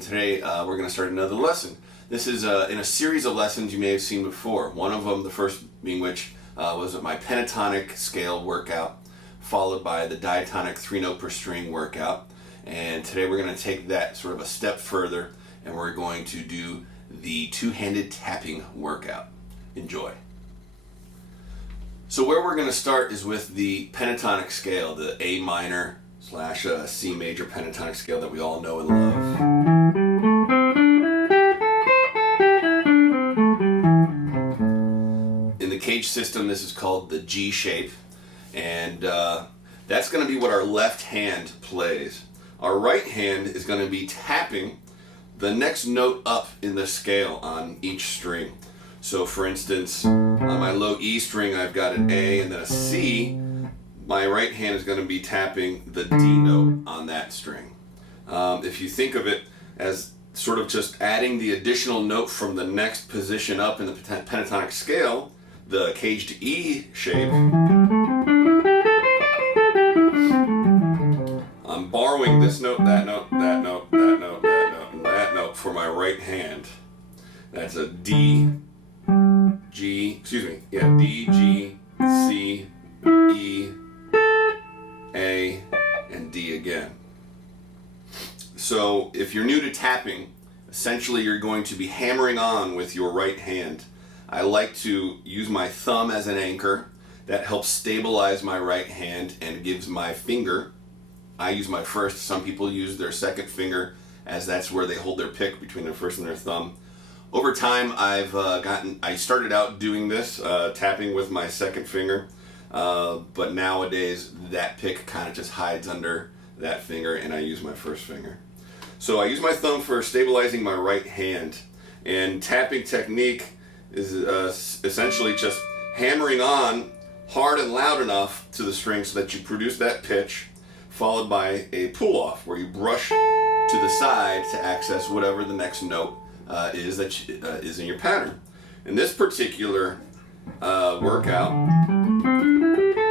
and today we're going to start another lesson. This is in a series of lessons you may have seen before. One of them, the first being which was my pentatonic scale workout, followed by the diatonic 3-note per string workout. And today we're going to take that sort of a step further, and we're going to do the two-handed tapping workout. Enjoy. So where we're going to start is with the pentatonic scale, the A minor / C major pentatonic scale that we all know and love. In the cage system, this is called the G shape, and that's going to be what our left hand plays. Our right hand is going to be tapping the next note up in the scale on each string. So for instance, on my low E string I've got an A and then a C. My right hand is going to be tapping the D note on that string. If you think of it as sort of just adding the additional note from the next position up in the pentatonic scale, the caged E shape, I'm borrowing this note, that note, that note, that note, that note, and that note for my right hand. That's a D, G, D, G, C, E, A, and D again. So if you're new to tapping, essentially you're going to be hammering on with your right hand. I like to use my thumb as an anchor. That helps stabilize my right hand and gives my finger, I use my first, some people use their second finger, as that's where they hold their pick between their first and their thumb. Over time I started out doing this, tapping with my second finger, but nowadays that pick kind of just hides under that finger and I use my first finger. So I use my thumb for stabilizing my right hand, and tapping technique is essentially just hammering on hard and loud enough to the string so that you produce that pitch, followed by a pull-off where you brush to the side to access whatever the next note is that is in your pattern. In this particular workout,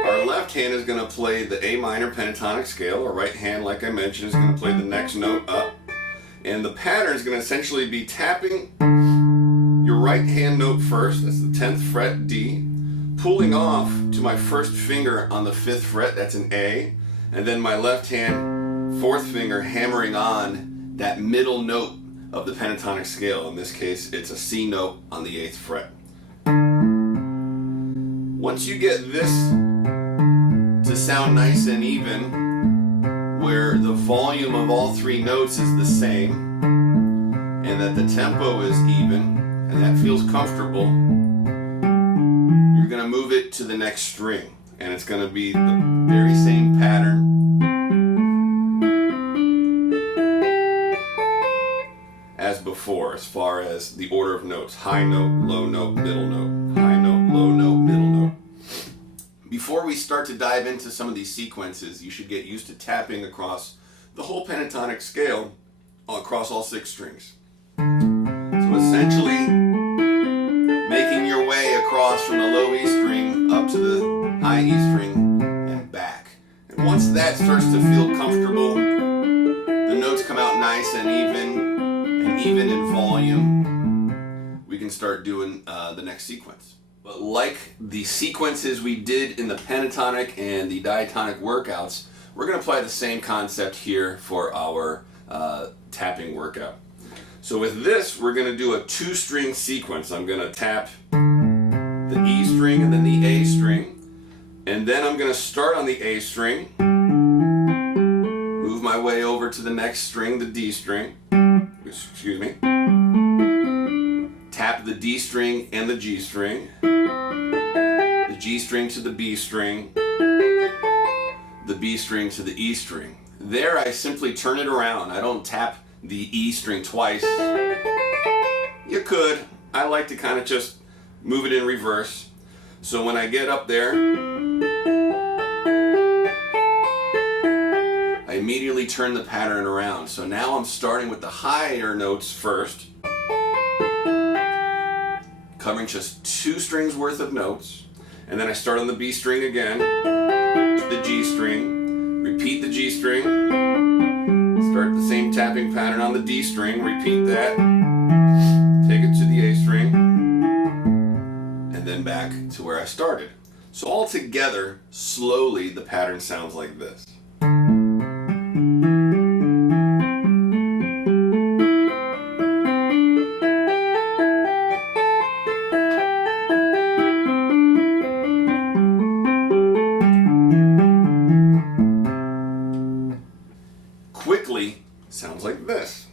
our left hand is going to play the A minor pentatonic scale. Our right hand, like I mentioned, is going to play the next note up. And the pattern is going to essentially be tapping your right hand note first, that's the 10th fret D, pulling off to my first finger on the 5th fret, that's an A, and then my left hand, 4th finger, hammering on that middle note of the pentatonic scale. In this case, it's a C note on the 8th fret. Once you get this to sound nice and even, where the volume of all three notes is the same, and that the tempo is even, and that feels comfortable, you're going to move it to the next string, and it's going to be the very same pattern as before, as far as the order of notes: high note, low note, middle note, high note, low note, middle note. Before we start to dive into some of these sequences, you should get used to tapping across the whole pentatonic scale across all 6 strings. So essentially making your way across from the low E string up to the high E string and back. And once that starts to feel comfortable, the notes come out nice and even in volume, we can start doing the next sequence. But like the sequences we did in the pentatonic and the diatonic workouts, we're going to apply the same concept here for our tapping workout. So with this, we're going to do a 2-string sequence. I'm going to tap the E string and then the A string, and then I'm going to start on the A string, move my way over to the next string, the D string, tap the D string and the G string, the G string to the B string, the B string to the E string. There I simply turn it around. I don't tap the E string twice. You could. I like to kind of just move it in reverse. So when I get up there, I immediately turn the pattern around. So now I'm starting with the higher notes first, covering just 2 strings worth of notes, and then I start on the B string again, to the G string, repeat the G string, start the same tapping pattern on the D string, repeat that, take it to the A string, and then back to where I started. So all together, slowly, the pattern sounds like this. Quickly, sounds like this.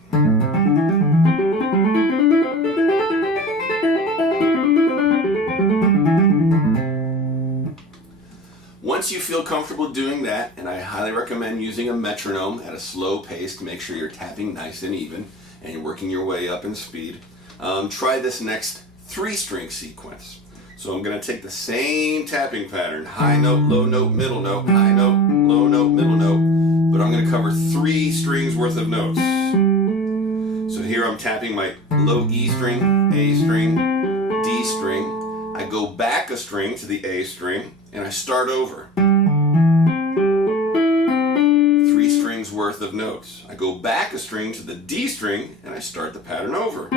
Once you feel comfortable doing that, and I highly recommend using a metronome at a slow pace to make sure you're tapping nice and even and you're working your way up in speed, try this next 3-string sequence. So I'm going to take the same tapping pattern, high note, low note, middle note, high note, low note, middle note, but I'm going to cover 3 strings worth of notes. So here I'm tapping my low E string, A string, D string. I go back a string to the A string and I start over. 3 strings worth of notes. I go back a string to the D string and I start the pattern over.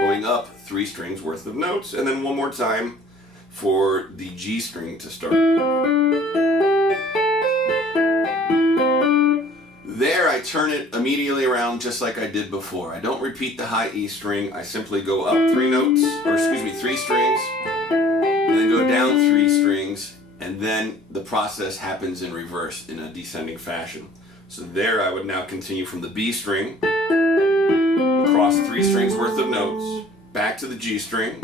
Going up 3 strings worth of notes, and then one more time for the G string to start. There I turn it immediately around just like I did before. I don't repeat the high E string, I simply go up 3 notes, or excuse me, 3 strings, and then go down 3 strings, and then the process happens in reverse in a descending fashion. So there I would now continue from the B string, across 3 strings worth of notes, back to the G string,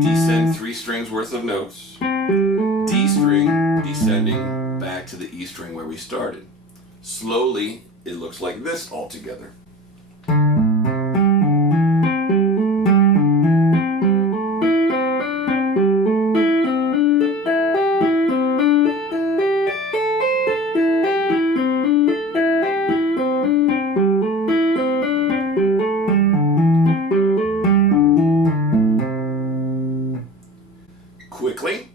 descend 3 strings worth of notes, D string, descending back to the E string where we started. Slowly, it looks like this all together. Quickly.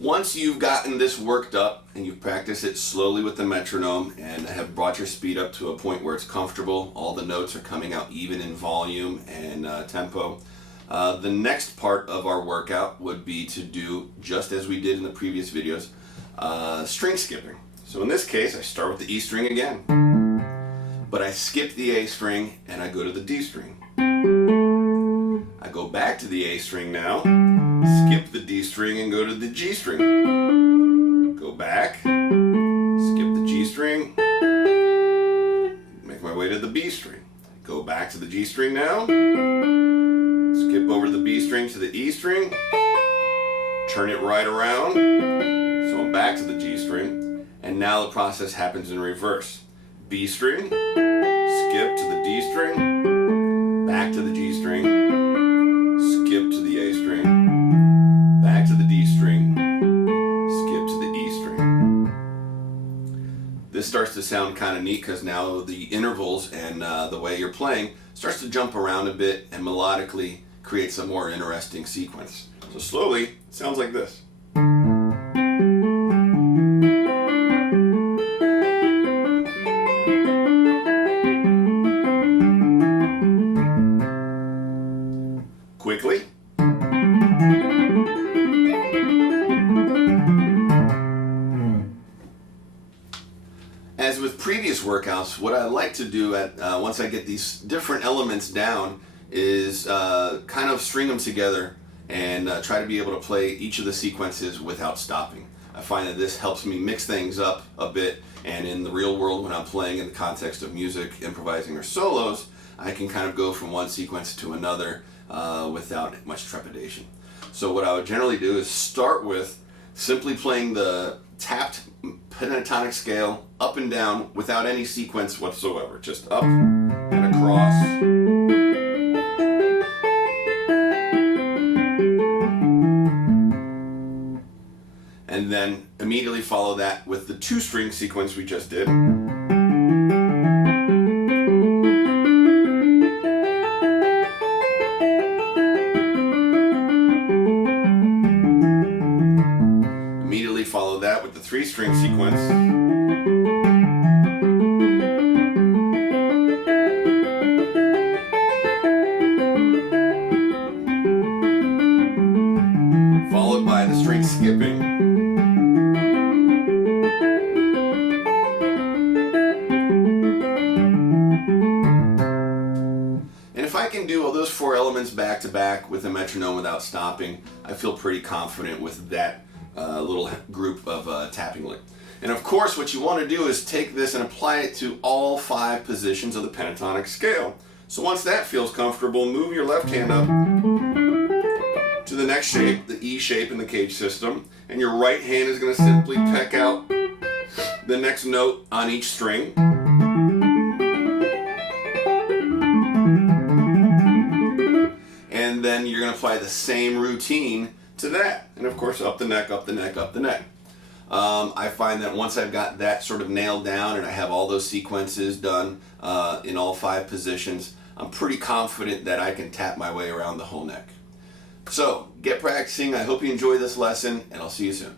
Once you've gotten this worked up and you've practiced it slowly with the metronome and have brought your speed up to a point where it's comfortable, all the notes are coming out even in volume and tempo, the next part of our workout would be to do, just as we did in the previous videos, string skipping. So in this case, I start with the E string again, but I skip the A string and I go to the D string. I go back to the A string now, skip the D string and go to the G string. Go back, skip the G string, make my way to the B string. Go back to the G string now, skip over the B string to the E string, turn it right around, so I'm back to the G string, and now the process happens in reverse. B string, skip to the D string, back to the G string, skip to the A string, back to the D string, skip to the E string. This starts to sound kind of neat because now the intervals and the way you're playing starts to jump around a bit and melodically creates a more interesting sequence. So slowly, it sounds like this. Quickly. As with previous workouts, what I like to do once I get these different elements down is kind of string them together and try to be able to play each of the sequences without stopping. I find that this helps me mix things up a bit, and in the real world when I'm playing in the context of music, improvising, or solos, I can kind of go from one sequence to another without much trepidation. So what I would generally do is start with simply playing the tapped pentatonic scale up and down without any sequence whatsoever, just up and across. And then immediately follow that with the 2-string sequence we just did. with the 3-string sequence. Followed by the string skipping. And if I can do all those 4 elements back to back with a metronome without stopping, I feel pretty confident with that little group of tapping lick. And of course, what you want to do is take this and apply it to all 5 positions of the pentatonic scale. So once that feels comfortable, move your left hand up to the next shape, the E shape in the cage system, and your right hand is going to simply peck out the next note on each string. And then you're going to apply the same routine to that. And of course, up the neck, up the neck, up the neck. I find that once I've got that sort of nailed down and I have all those sequences done in all 5 positions, I'm pretty confident that I can tap my way around the whole neck. So, get practicing. I hope you enjoy this lesson, and I'll see you soon.